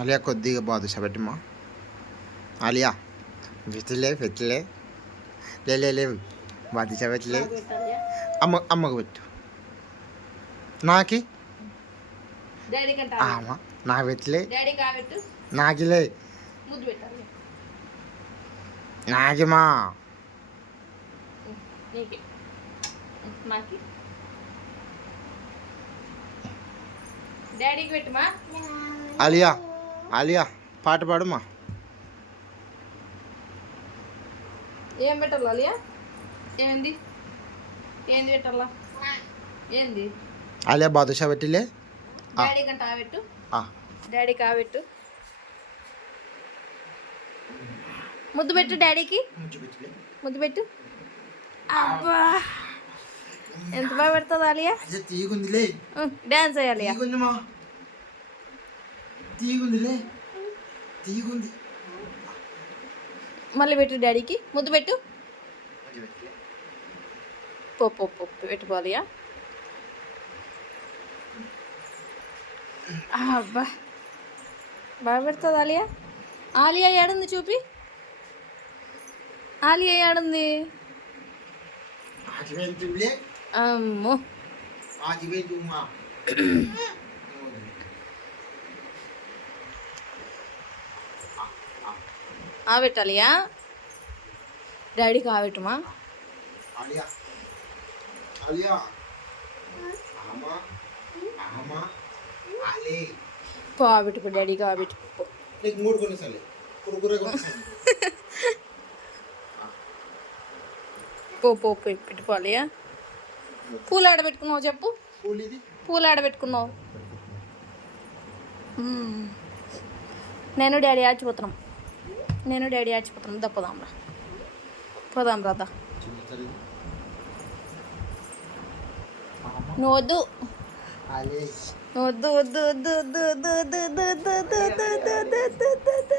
ఆలియా కొద్దిగా బాదుషా పెట్టమ్మా. ఆలియా పెట్టలే పెట్టలే లేవు బాదుషా పెట్టలే. అమ్మకు పెట్టు. నాకి నాకు పెట్టలే. నాకిలే నాకిమా. డాడీకి పెట్టుమా. ఆలియా ఆలియా పాట పాడుమా. ఏం పెట్టాలి ఆలియా? ఏంది ఏంది పెట్టాలా? ఏంది ఆలియా బాదుషా పెట్టిలే. డాడీ కంట పెట్టు. డాడీ కాబెట్టు. ముద్దు పెట్టు డాడీకి. ముద్దు పెట్టు. అబ్బా ఎంత బాగా పెడుతుంది ఆలియా. తీగుందిలే. డాన్స్ వేయాలి. తీగుందిలే తీగుంది. మళ్ళీ పెట్టు డాడీకి. ముద్దు పెట్టు. పప్పు పప్పు పెట్టుకోవాలియా. అబ్బా బాగా పెడుతుంది ఆలియా. ఆలియా ఏడుంది చూపి. ఆలియా ఏడుంది? అమ్మో ఆబెట్టాలియా. డాడీకి ఆబెట్టుమా. పో ఆబెట్టుకో డాడీకి ఆబెట్టుకో. పో పో పెట్టుకోవాలియా. పూలు ఆడబెట్టుకున్నావు చెప్పు. పూలు ఆడబెట్టుకున్నావు. నేను డాడీ ఆచిపోతున్నాం. పోదాంరా పోదాం రాదా. నువ్వు వద్దు వద్దు వద్దు వద్దు వద్దు వద్దు వద్దు వద్దు వద్దు వద్దు వద్దు వద్దు వద్దు